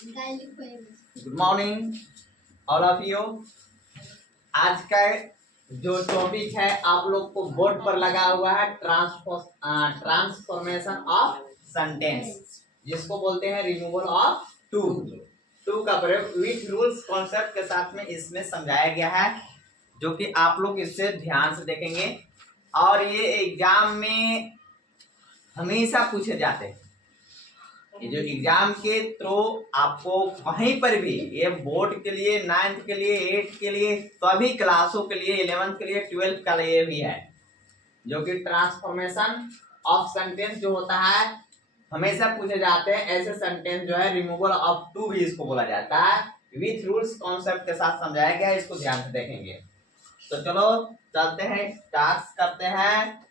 Good morning all of you. आज का जो टॉपिक है आप लोग को बोर्ड पर लगा हुआ है ट्रांसफॉर्मेशन ऑफ सेंटेंस, जिसको बोलते हैं रिमूवल ऑफ टू का प्रयोग विथ रूल्स कॉन्सेप्ट के साथ में इसमें समझाया गया है, जो कि आप लोग इससे ध्यान से देखेंगे और ये एग्जाम में हमेशा पूछे जाते हैं। ये जो एग्जाम के थ्रू आपको कहीं पर भी, ये बोर्ड के लिए, 9th के लिए, 8th के लिए, सभी क्लासों के लिए, 11th के लिए, 12th के लिए भी है, जो कि ट्रांसफॉर्मेशन ऑफ सेंटेंस जो होता है हमेशा पूछे जाते हैं। ऐसे सेंटेंस जो है रिमूवल ऑफ टू भी इसको बोला जाता है। विथ रूल्स कॉन्सेप्ट के साथ समझाया गया है, इसको ध्यान से देखेंगे। तो चलो चलते हैं, स्टार्ट करते हैं।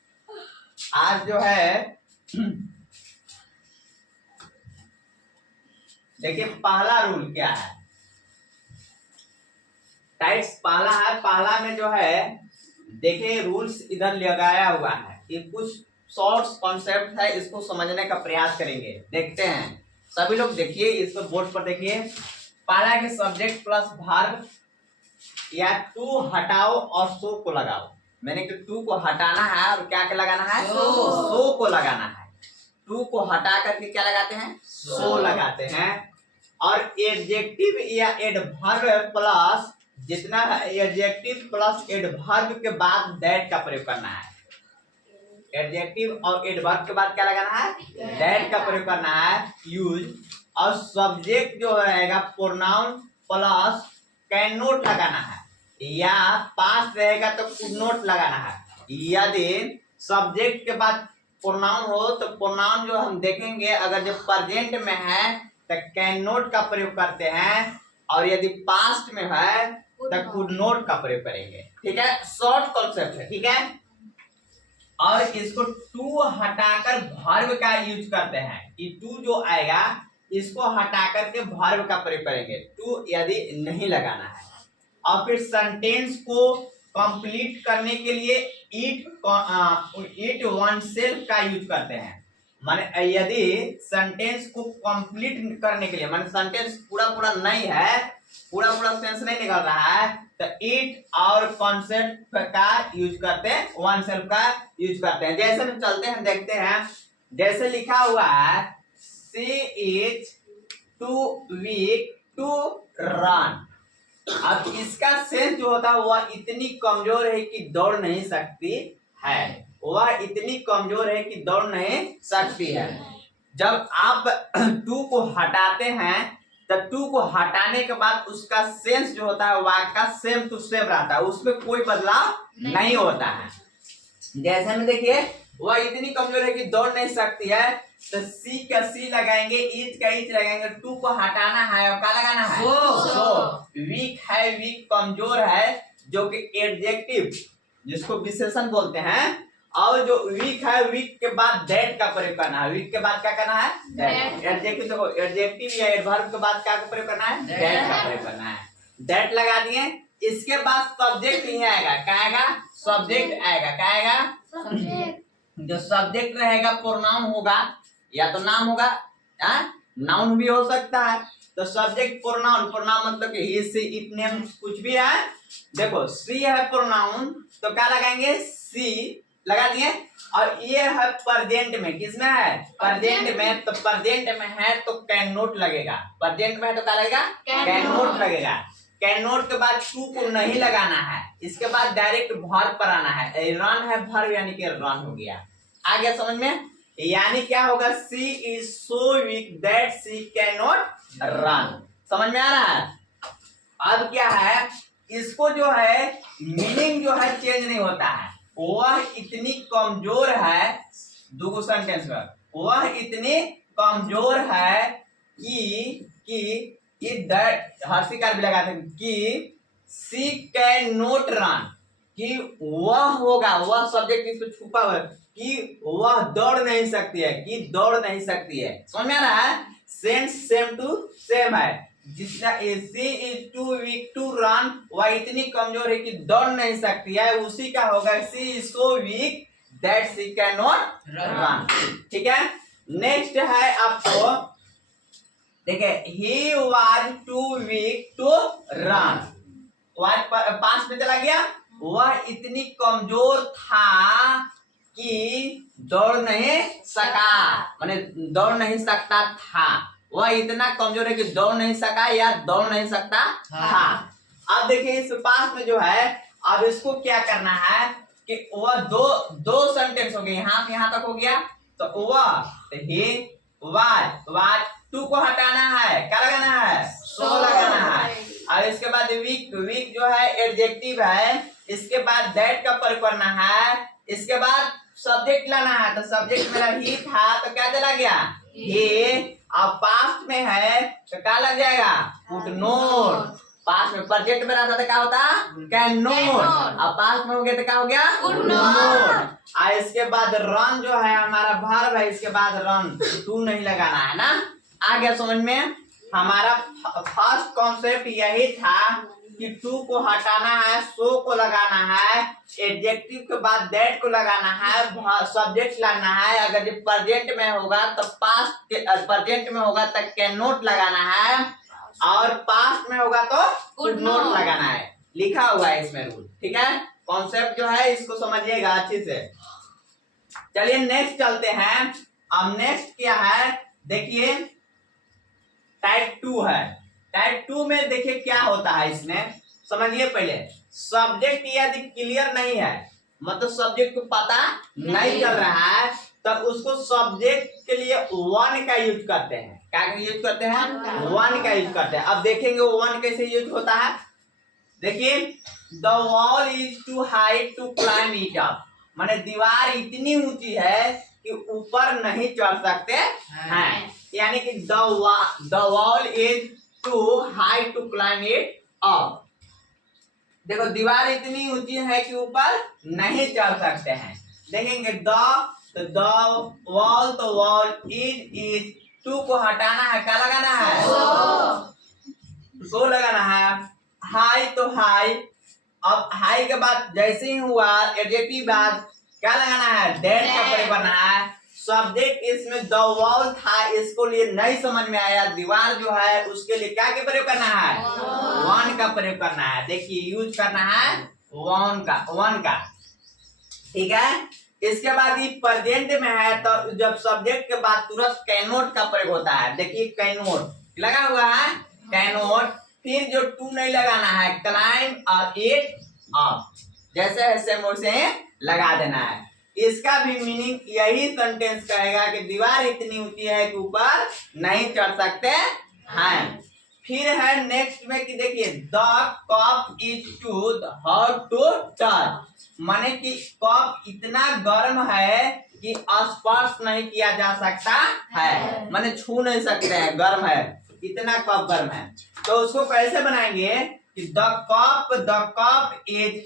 आज जो है देखिए पहला रूल क्या है, टाइप्स पहला है। पहला में जो है देखिए रूल्स इधर लगाया हुआ है, ये कुछ शॉर्ट्स कॉन्सेप्ट है, इसको समझने का प्रयास करेंगे। देखते हैं सभी लोग, देखिए इस पर बोर्ड पर देखिए। पहला है कि सब्जेक्ट प्लस वर्ब या टू हटाओ और सो को लगाओ। मैंने कि टू को हटाना है और क्या लगाना है, सो को लगाना है। टू को हटा करके क्या लगाते हैं, सो लगाते हैं। और एडजेक्टिव या एडवर्ब प्लस जितना है, एडजेक्टिव प्लस एडवर्ब के बाद दैट का प्रयोग करना है। एडजेक्टिव और एडवर्ब के बाद क्या लगाना है, दैट का प्रयोग करना है, यूज। और सब्जेक्ट जो रहेगा प्रोनाउन प्लस कैन नॉट लगाना है, या पास्ट रहेगा तो कुड नॉट लगाना है। यदि सब्जेक्ट के बाद प्रोनाउन हो तो प्रोनाउन जो हम देखेंगे, अगर जो प्रेजेंट में है तो कैन नॉट का प्रयोग करते हैं, और यदि पास्ट में है तो कुड नॉट का प्रयोग करेंगे। ठीक है, शॉर्ट कॉन्सेप्ट है। ठीक है, और इसको टू हटाकर वर्ब का यूज करते हैं कि टू जो आएगा इसको हटाकर के वर्ब का प्रयोग करेंगे, टू यदि नहीं लगाना है। और फिर सेंटेंस को कंप्लीट करने के लिए इट वन सेल्फ का यूज करते हैं। माने यदि सेंटेंस को कंप्लीट करने के लिए, माने सेंटेंस पूरा नहीं है, पूरा सेंस नहीं निकल रहा है, तो इट और कॉन्सेप्ट का यूज करते हैं, वन सेल्फ का यूज करते हैं। जैसे हम चलते हैं, देखते हैं। जैसे लिखा हुआ है she is too weak to run. अब इसका सेंस जो होता है वह इतनी कमजोर है कि दौड़ नहीं सकती है, वह इतनी कमजोर है कि दौड़ नहीं सकती है। जब आप टू को हटाते हैं तो टू को हटाने के बाद उसका सेंस जो होता है वाक्य का सेम टू सेम रहता है, उसमें कोई बदलाव नहीं होता है। जैसे में देखिए वह इतनी कमजोर है कि दौड़ नहीं सकती है, तो सी का सी लगाएंगे, इज का इज लगाएंगे, टू को हटाना है और क्या लगाना है, सो। वीक है, वीक कमजोर है, जो कि एडजेक्टिव जिसको विशेषण बोलते हैं। और जो वीक है, वीक के बाद दैट का प्रयोग करना है। वीक के बाद क्या करना है, दैट। एडजेक्टिव देखो, एडजेक्टिव या एडवर्ब के बाद क्या प्रयोग करना है, दैट का प्रयोग करना है। दैट लगा दिए, इसके बाद सब्जेक्ट नहीं आएगा, क्या आएगा, सब्जेक्ट आएगा। क्या आएगा, सब्जेक्ट। जो सब्जेक्ट रहेगा प्रोनाउन होगा या तो नाम होगा, नाउन भी हो सकता है। तो सब्जेक्ट प्रोनाउन, प्रोनाउन मतलब कि ही सी इट नेम कुछ भी है। देखो सी है प्रोनाउन, तो क्या लगाएंगे, सी लगा दिए। और ये है प्रेजेंट में, किसमें है, प्रेजेंट में। तो प्रेजेंट में है तो कैन नॉट लगेगा, प्रेजेंट में है तो क्या लगेगा, कैन नॉट लगेगा। कैन नॉट के बाद टू को नहीं लगाना है, इसके बाद डायरेक्ट वर्ब पर आना है। रन है वर्ब, यानी कि रन हो गया। आ गया समझ में, यानी क्या होगा, she is so weak that she can not run. समझ में आ रहा है। अब क्या है, इसको जो है मीनिंग जो है चेंज नहीं होता है। वह इतनी कमजोर है, दो सेंटेंस में, वह इतनी कमजोर है कि हर्षिकार भी लगाते हैं कि सी कैन नॉट रन, कि वह होगा, वह सब्जेक्ट इसमें छुपा हुआ है कि वह दौड़ नहीं सकती है, कि दौड़ नहीं सकती है। समझ में आ रहा है, सेंस सेम टू सेम है। जिसका she is too weak to run, वह इतनी कमजोर है कि दौड़ नहीं सकती है, उसी का होगा she is so weak that she can not run. ठीक है, नेक्स्ट है आपको देखिए he was too weak to run, was past में चला गया, वह इतनी कमजोर था कि दौड़ नहीं सका, माने दौड़ नहीं सकता था, वह इतना कमजोर है कि दौड़ नहीं सका या दौड़ नहीं सकता था। अब देखिए इस पास्ट में जो है, अब इसको क्या करना है कि वह दो सेंटेंस हो गए, यहाँ से यहाँ तक हो गया, तो वह ही वाज टू को हटाना है, क्या लगाना है, सो लगाना है। और इसके बाद वीक जो है एडजेक्टिव है, इसके बाद दैट का प्रयोग करना है, इसके बाद सब्जेक्ट लाना है, तो सब्जेक्ट मेरा ही था तो क्या चला गया ही, अब पास्ट में है तो क्या लग जाएगा कुड नॉट, पास्ट में प्रेजेंट में रहता तो क्या होता कैन नॉट, अब पास्ट में हो गया तो क्या हो गया कुड नॉट। और इसके बाद रन जो है हमारा वर्ब है, इसके बाद रन टू नहीं लगाना है ना, आ गया समझ में। हमारा फर्स्ट कॉन्सेप्ट यही था कि टू को हटाना है, सो को लगाना है, एडजेक्टिव के बाद दैट को लगाना है, सब्जेक्ट लाना है, अगर ये प्रेजेंट में होगा तो पास्ट, प्रेजेंट में होगा तो कैन नॉट लगाना है, और पास्ट में होगा तो कुड नॉट लगाना है, लिखा हुआ है इसमें रूल, ठीक है। कॉन्सेप्ट जो है इसको समझिएगा अच्छे से। चलिए नेक्स्ट चलते हैं। अब नेक्स्ट क्या है देखिए, टाइप 2 है। टाइप 2 में देखिए क्या होता है, इसमें समझिए पहले, सब्जेक्ट यदि क्लियर नहीं है, मतलब सब्जेक्ट को पता नहीं चल रहा है, तो उसको सब्जेक्ट के लिए वन का यूज करते हैं। क्या यूज करते हैं, वन का यूज करते हैं। अब देखेंगे वन कैसे यूज होता है। देखिए the wall is too high to climb it up, माने दीवार इतनी ऊंची है कि ऊपर नहीं चढ़ सकते हैं, यानी कि the wall is too high to climb it up. देखो दीवार इतनी ऊंची है कि ऊपर नहीं चढ़ सकते हैं। देखेंगे द वॉल, तो वॉल इज टू को हटाना है, क्या लगाना है सो लगाना है। हाई तो हाई, अब हाई के बाद जैसे ही हुआ एडजेक्टिव बाद क्या लगाना है दैट का प्रयोग करना है। सब्जेक्ट इसमें द वॉल था, इसको लिए नहीं समझ में आया, दीवार जो है उसके लिए क्या के प्रयोग करना है वन का प्रयोग करना है। देखिए यूज करना है वन का, ठीक है। इसके बाद ये प्रेजेंट में है, तो जब सब्जेक्ट के बाद तुरंत कैन नॉट का प्रयोग होता है। देखिए कैन नॉट लगा हुआ है, कैन नॉट, फिर जो टू नहीं लगाना है, क्लाइंब और इट अप, जैसे ऐसे वैसे लगा देना है। इसका भी मीनिंग यही सेंटेंस कहेगा कि दीवार इतनी ऊंची है कि ऊपर नहीं चढ़ सकते हैं। फिर है नेक्स्ट में कि देखिए the cup is too hot to touch, माने कि कप इतना गर्म है कि स्पर्श नहीं किया जा सकता है, माने छू नहीं सकते हैं, गर्म है, इतना कप गर्म है। तो उसको कैसे बनाएंगे कि द कप इज,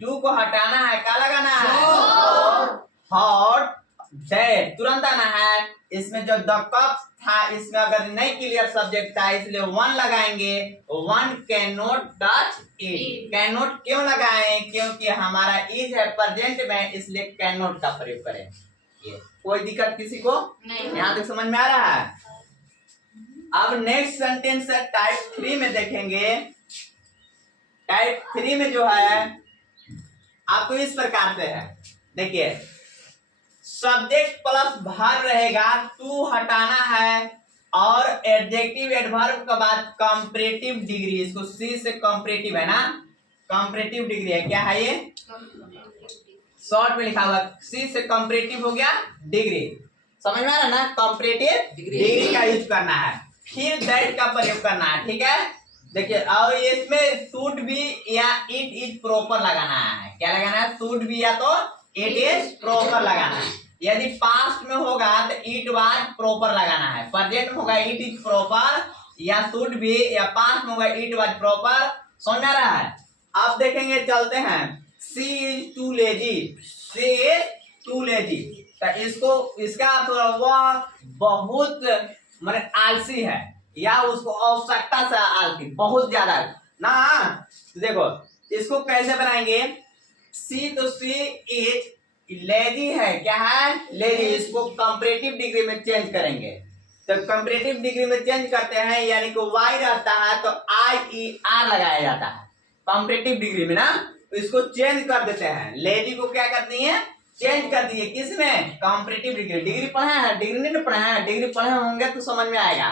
टू को हटाना है, क्या लगाना है हॉट, दैट तुरंत आना है। इसमें जो द कप था, इसमें अगर नहीं क्लियर सब्जेक्ट था, इसलिए वन लगाएंगे, one can not touch it. Can not क्यों लगाएं, क्योंकि हमारा इज है प्रेजेंट में, इसलिए कैन नॉट का प्रयोग करें। ये कोई दिक्कत किसी को नहीं, यहाँ तक समझ में आ रहा है। अब नेक्स्ट सेंटेंस है टाइप 3 में देखेंगे। टाइप 3 में जो है आपको इस प्रकार से है, देखिए सब्जेक्ट प्लस वर्ब रहेगा, टू हटाना है, और एडजेक्टिव एडवर्ब के बाद कंपैरेटिव डिग्री, इसको सी से कंपैरेटिव है ना, कंपैरेटिव डिग्री है, क्या है ये शॉर्ट में लिखा हुआ, सी से कंपैरेटिव हो गया डिग्री, समझ में आ रहा है ना, कंपैरेटिव डिग्री का यूज करना है। फिर दैट का प्रयोग करना है, ठीक है। देखिए और इसमें शुड भी या इट इज प्रॉपर लगाना है, क्या लगाना है शुड भी या तो इट इज प्रॉपर लगाना है। यदि पास्ट में होगा तो इट वाज प्रॉपर लगाना है, प्रेजेंट में होगा इट इज प्रॉपर या शुड भी, या पास्ट में होगा इट वाज प्रॉपर, समझ में आ रहा है। अब देखेंगे चलते हैं, she is too lazy, she is too lazy, तो इसको इसका वह बहुत माने आलसी है, या उसको आवश्यकता से आलसी बहुत ज्यादा ना। देखो इसको कैसे बनाएंगे, सी तो सी इज लेजी है, क्या है लेजी, इसको कंपैरेटिव डिग्री में चेंज करेंगे, तो कंपैरेटिव डिग्री में चेंज करते हैं यानी कि y रहता है तो IER लगाया जाता है कंपैरेटिव डिग्री में ना, तो इसको चेंज कर देते हैं। लेडी को क्या करती है, चेंज कर दी है किसमें, कंपैरेटिव डिग्री। डिग्री पढ़े हैं, डिग्री नहीं पढ़े हैं, डिग्री पढ़े होंगे तो समझ में आएगा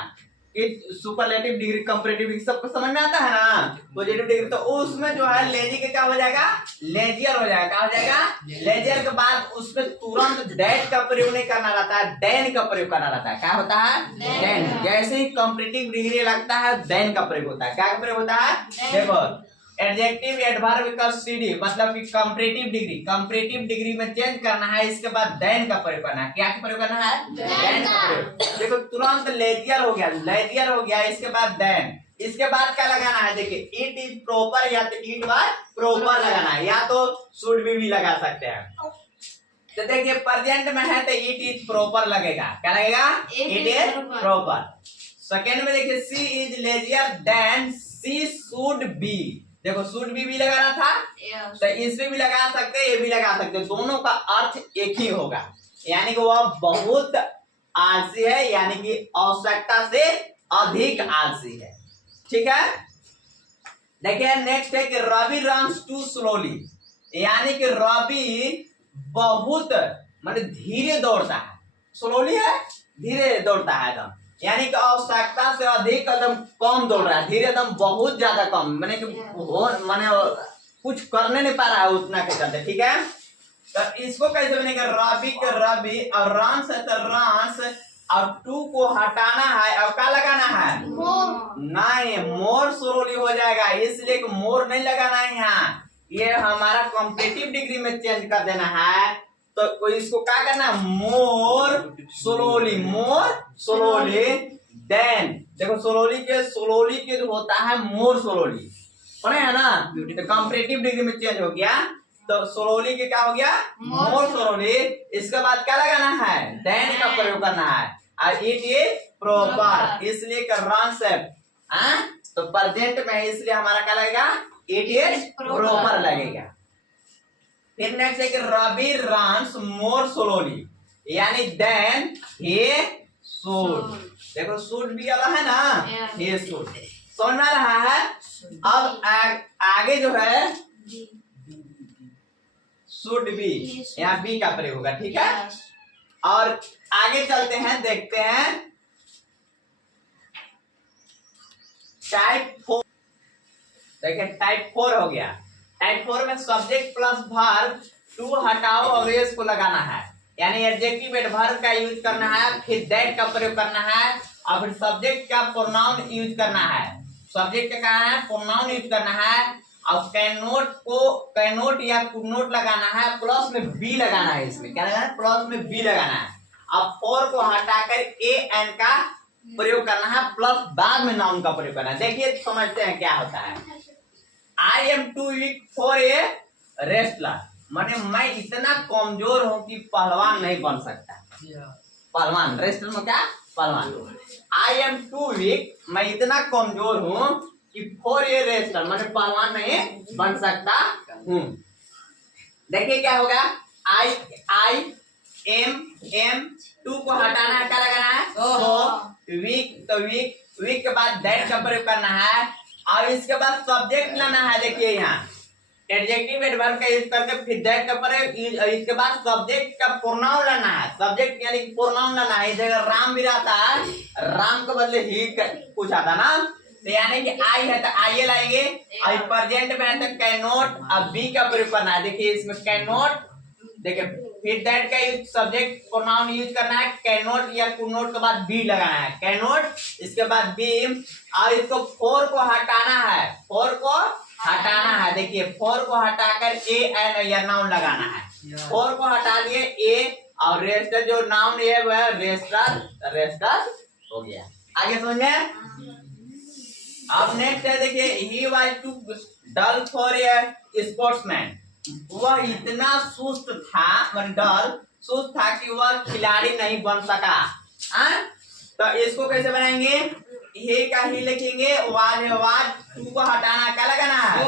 कि सुपरलेटिव डिग्री कंपैरेटिव डिग्री सबको समझ में आता है ना। पॉजिटिव डिग्री तो उसमें जो है लेजी के क्या हो जाएगा, लेजियर हो जाएगा। क्या हो जाएगा, लेजियर के बाद उसमें तुरंत डेट का प्रयोग नहीं करना रहता है, देन का प्रयोग करना रहता है। क्या होता है, देन। जैसे ही कंपैरेटिव डिग्री लगता है देन का प्रयोग होता है। क्या प्रयोग होता है, देखो एडजेक्टिव एडवर्ब का सीडी मतलब कि कंपैरेटिव डिग्री में चेंज करना है, इसके बाद देन का प्रयोग करना है। क्या प्रयोग करना है, देन का प्रयोग। देखो तुरंत लेजियर हो गया, इसके बाद देन, इसके बाद क्या लगाना है, देखिए इट इज प्रॉपर या तो इट वाज प्रॉपर लगाना है, या तो शुड भी लगा सकते हैं। तो देखिए प्रेजेंट में है तो इट इज प्रॉपर लगेगा। क्या लगेगा, इट इज प्रॉपर। सेकेंड में देखिए she is lazier than she should be. देखो शुड भी लगाना था तो इसमें भी लगा सकते हैं, ये भी लगा सकते हैं, दोनों का अर्थ एक ही होगा। यानी कि वह बहुत आलसी है, यानी कि आवश्यकता से अधिक आलसी है। ठीक है, देखिए नेक्स्ट है कि रवि रन्स टू स्लोली, यानी कि रवि बहुत मतलब धीरे दौड़ता है। स्लोली है, धीरे दौड़ता है एकदम, यानी कि आवश्यकता से अधिक कदम कम दौड़ रहा है, धीरे एकदम बहुत ज्यादा कम, माने कि माने कुछ करने नहीं पा रहा है उतना के चलते। ठीक है, तो इसको कैसे बनेगा, रवि के रवि और रन्स है तो रन्स और टू को हटाना है और क्या लगाना है, नहीं मोर स्लोली हो जाएगा, इसलिए कि मोर नहीं लगाना है यहाँ, ये हमारा कंपैरेटिव डिग्री में चेंज कर देना है। तो इसको क्या करना है, मोर स्लोली देन। देखो स्लोली के जो होता है मोर स्लोली पढ़े है ना, तो कंपैरेटिव डिग्री में चेंज हो गया तो स्लोली के क्या हो गया, मोर स्लोली। इसके बाद क्या लगाना है, देन का प्रयोग करना है और इट इज प्रॉपर, इसलिए रन से तो प्रेजेंट में इसलिए हमारा क्या लगेगा, इट इज प्रॉपर लगेगा। फिर नेक्स्ट है कि रवि रन्स मोर स्लोली, यानी देन ही शुड। देखो शुड भी वाला है ना, ही शुड समझ में आ रहा है। अब आगे जो है शुड बी, यहाँ बी का प्रयोग होगा। ठीक है, और आगे चलते हैं, देखते हैं टाइप 4। देखिए टाइप 4 हो गया। टाइप 4 में सब्जेक्ट प्लस वर्ब टू हटाओ और एस को लगाना है, यानी एडजेक्टिव एडवर्ब का यूज करना है, फिर दैट का प्रयोग करना है और फिर सब्जेक्ट का प्रोनाउन यूज करना है। सब्जेक्ट का है प्रोनाउन यूज करना है और कैनोट या कुड नॉट लगाना है, प्लस में बी लगाना है। इसमें क्या लगाना है, प्लस में बी लगाना है। अब 4 को हटाकर ए एन का प्रयोग करना है, प्लस बाद में नाउन का प्रयोग करना है। देखिए समझते हैं क्या होता है। I am too weak for a wrestler, माने मैं इतना कमजोर हूं कि पहलवान नहीं बन सकता। पहलवान रेस्लर में क्या, पहलवान। आई एम टू वीक, मैं इतना कमजोर हूं कि फॉर ए रेस्लर माने पहलवान नहीं बन सकता हूं। देखिए क्या होगा, आई एम टू को हटाना है, क्या लगाना है, सो वीक, तो वीक के बाद दैट का प्रयोग करना है और इसके बाद सब्जेक्ट लाना है। देखिए यहाँ एडजेक्टिव एडवर्ब का यूज करके फिर दैट का प्रयोग, इसके बाद सब्जेक्ट का प्रोनाउन लाना है। सब्जेक्ट यानी प्रोनाउन लाना है। इस जगह राम भी रहता है, राम के बदले ही कुछ आता ना, तो यानी कि आई है तो आई लाएंगे और प्रेजेंट में है तो कैन नॉट और बी का प्रयोग करना है। देखिए इसमें कैन नॉट, देखिए फिर दैट का यूज सब्जेक्ट प्रोनाउन यूज करना है, कैन नॉट या कुड नॉट के बाद बी लगाना है, कैन नॉट इसके बाद बी और इसको 4 को हटाना है, 4 को हटाना है। देखिए 4 को हटाकर ए एन या नाउन लगाना है। 4 को हटा दिए ए और रेस्टर जो नाउन है वह रेस्टर हो गया। आगे समझे। अब नेक्स्ट है देखिए he was too dull for a sportsman, वह इतना सुस्त था, मतलब डल सुस्त था कि वह खिलाड़ी नहीं बन सका। तो इसको कैसे बनाएंगे, हे का ही लिखेंगे, वाज है वाज, टू को हटाना क्या लगाना है,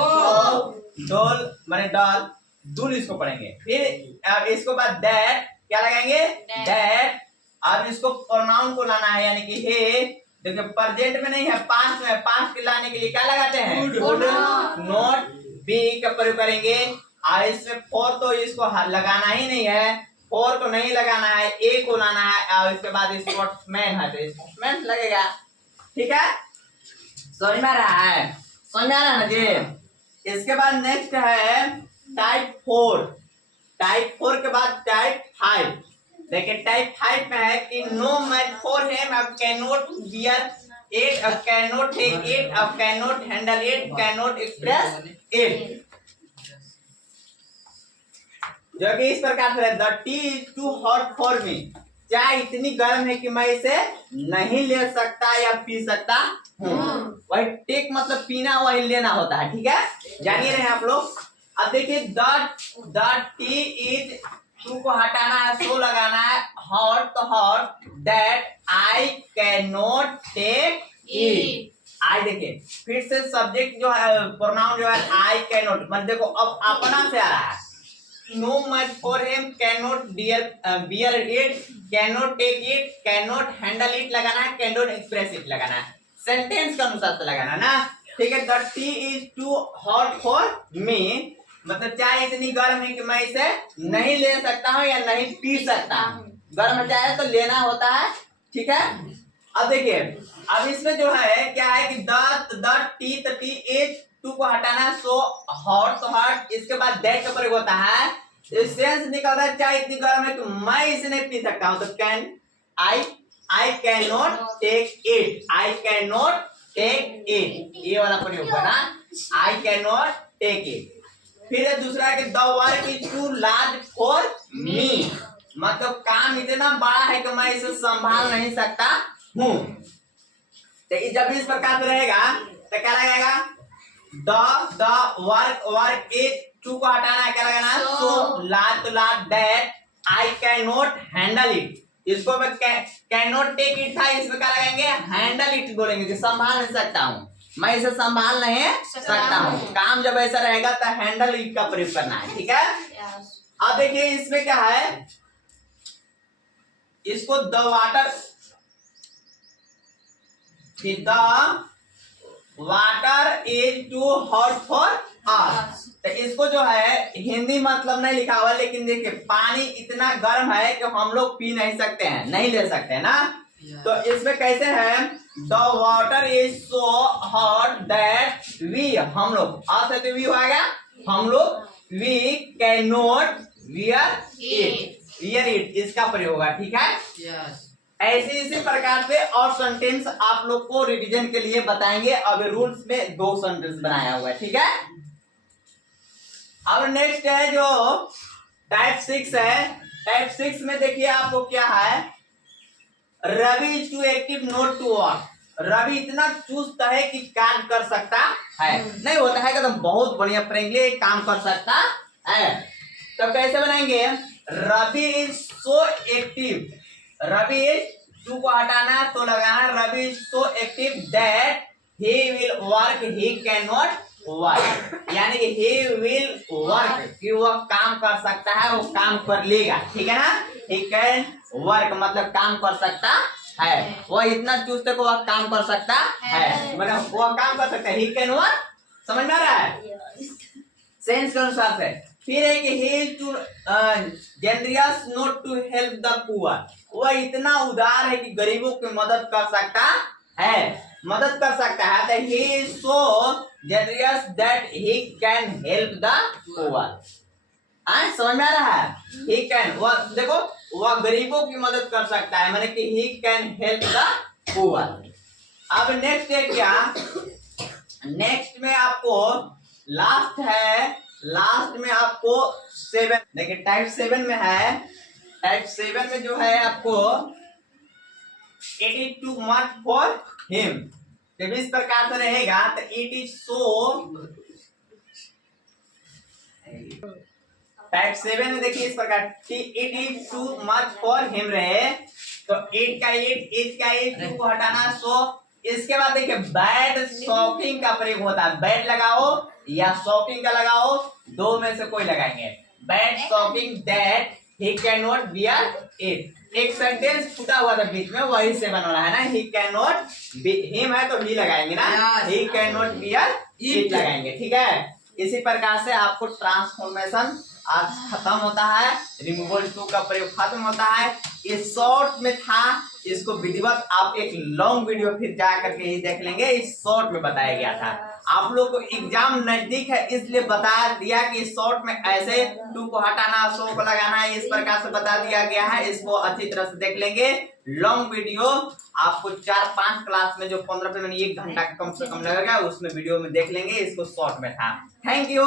डोल माने डल, दुल इसको पढ़ेंगे। फिर इसको बाद दैट क्या लगाएंगे, दैट अब इसको प्रोनाउन को लाना है, यानी कि हे, देखिए प्रेजेंट में नहीं है, पास्ट में, पास्ट के लाने के लिए क्या लगाते हैं, वुड नॉट बी का प्रयोग करेंगे। और इसमें फोर तो इसको लगाना ही नहीं है, फोर को नहीं लगाना है, ए को लाना है, और इसके बाद स्पोर्ट्समैन है तो स्पोर्ट्समैन लगेगा। ठीक है, समझ में आ रहा है, समझ में आ रहा है ना जी। इसके बाद नेक्स्ट है टाइप 4। टाइप 4 के बाद टाइप 5। देखिए टाइप 5 में है कि नो मैच फॉर हिम, अब कैन नॉट बियर इट, अब कैन नॉट टेक इट, अब can not handle it, can not express it. जो कि इस प्रकार से the tea is too hot for me, चाय इतनी गर्म है कि मैं इसे नहीं ले सकता या पी सकता हूँ। वही टेक मतलब पीना, वही लेना होता है। ठीक है, जानिए रहे आप लोग। अब देखिए द टी इज, टू को हटाना है, सो लगाना है, हॉट तो hot, that I can not take it. I देखिए फिर से सब्जेक्ट जो है, प्रोनाउन जो है आई कैन नॉट, मतलब देखो अब अपना से आ रहा है। No much for him, can not bear it, can not take it, can not handle it लगाना है, कैन नॉट एक्सप्रेस इट लगाना है, सेंटेंस के अनुसार से लगाना ना। ठीक है, the tea is too hot for me, मतलब चाय इतनी गर्म है कि मैं इसे नहीं ले सकता हूँ या नहीं पी सकता हूँ। गर्म चाय तो लेना होता है। ठीक है, अब देखिए अब इसमें जो है क्या है कि द टी इज, टू को हटाना, सो हॉट तो हॉट, इसके बाद दैट का प्रयोग होता है, सेंस निकलता है चाय इतनी गर्म है कि मैं इसे नहीं पी सकता हूँ, तो can I can not take it, I can not take it, ये वाला प्रयोग है ना, I can not take it. फिर दूसरा है कि the work is too large for me, मतलब काम इतना बड़ा है कि मैं इसे संभाल नहीं सकता हूँ। तो जब इस प्रकार से रहेगा तो क्या लगेगा, द वर्क इज, टू को हटाना है, क्या लगाना है, सो लार्ज तो large, that I can not handle it, इसको मैं कैन नॉट टेक इट था, इसमें क्या लगाएंगे, हैंडल इट बोलेंगे कि संभाल नहीं सकता हूँ, मैं इसे संभाल नहीं सकता हूँ। काम जब ऐसा रहेगा तो हैंडल इट का प्रयोग करना है। ठीक है, अब देखिए इसमें क्या है, इसको the water is too hot for us, तो इसको जो है हिंदी मतलब नहीं लिखा हुआ, लेकिन देखिए पानी इतना गर्म है कि हम लोग पी नहीं सकते हैं, नहीं ले सकते हैं ना। तो इसमें कैसे है, the water is so hot that we, हम लोग, आ से वी आएगा, हम लोग we can not wear it, इसका प्रयोग होगा। ठीक है, ऐसे इसी प्रकार से और सेंटेंस आप लोग को रिवीजन के लिए बताएंगे। अब रूल्स में 2 सेंटेंस बनाया हुआ है। ठीक है, अब नेक्स्ट है जो टाइप 6 है। टाइप 6 में देखिए आपको क्या है, Ravi is too active not to work, Ravi इतना चुस्त है कि काम कर सकता है, नहीं होता है एकदम बहुत बढ़िया फ्रेंकली काम कर सकता है। तो कैसे बनाएंगे, Ravi is so active, Ravi is, too को हटाना तो लगाना, Ravi is so active that he will work, he can not work, यानी कि ही विल वर्क, कि वह काम कर सकता है, वो काम कर लेगा। ठीक है ना, ही कैन वर्क मतलब काम कर सकता है, वह इतना चुस्त है कि वह काम कर सकता है, मतलब वह काम कर सकता है, ही कैन वर्क। समझ में आ रहा है, सेंस के अनुसार से। फिर है कि he is too generous not to help the poor, वह इतना उदार है कि गरीबों की मदद कर सकता है, मदद कर सकता है। तो he is so generous that he can help the poor, समझ में आ रहा है, he can, वह देखो वह गरीबों की मदद कर सकता है, माने कि he can help the poor। अब नेक्स्ट है क्या, नेक्स्ट में आपको लास्ट है, लास्ट में आपको 7, देखिए टाइप 7 में है, टाइप 7 में जो है आपको it is too much for him, जब इस प्रकार से रहेगा तो इट इज सो, टाइप 7 में देखिए इस प्रकार it is too much for him रहे तो इट का इट का इट, टू को हटाना सो, इसके बाद देखिए बैड शॉकिंग का प्रयोग होता है, बैड लगाओ या शॉकिंग का लगाओ, 2 में से कोई लगाएंगे, bad shocking that he can not bear it, एक सेंटेंस छूटा हुआ था बीच में, वही से बनवाना है ना। ही कैन नॉट बी, हिम है तो ही लगाएंगे ना, ही कैन नॉट बियर इट लगाएंगे, ठीक है। इसी प्रकार से आपको ट्रांसफॉर्मेशन आज खत्म होता है, रिमूवल टू का प्रयोग खत्म होता है। ये शॉर्ट में था, इसको विधिवत आप एक लॉन्ग वीडियो फिर जा करके ही देख लेंगे, इस शॉर्ट में बताया गया था। आप लोग को एग्जाम नजदीक है इसलिए बता दिया कि शॉर्ट में ऐसे टू को हटाना, शो को लगाना है, इस प्रकार से बता दिया गया है। इसको अच्छी तरह से देख लेंगे। लॉन्ग वीडियो आपको 4-5 क्लास में जो 15 मिनट 1 घंटा कम से कम लगेगा, उसमें वीडियो में देख लेंगे। इसको शॉर्ट में था। Thank you.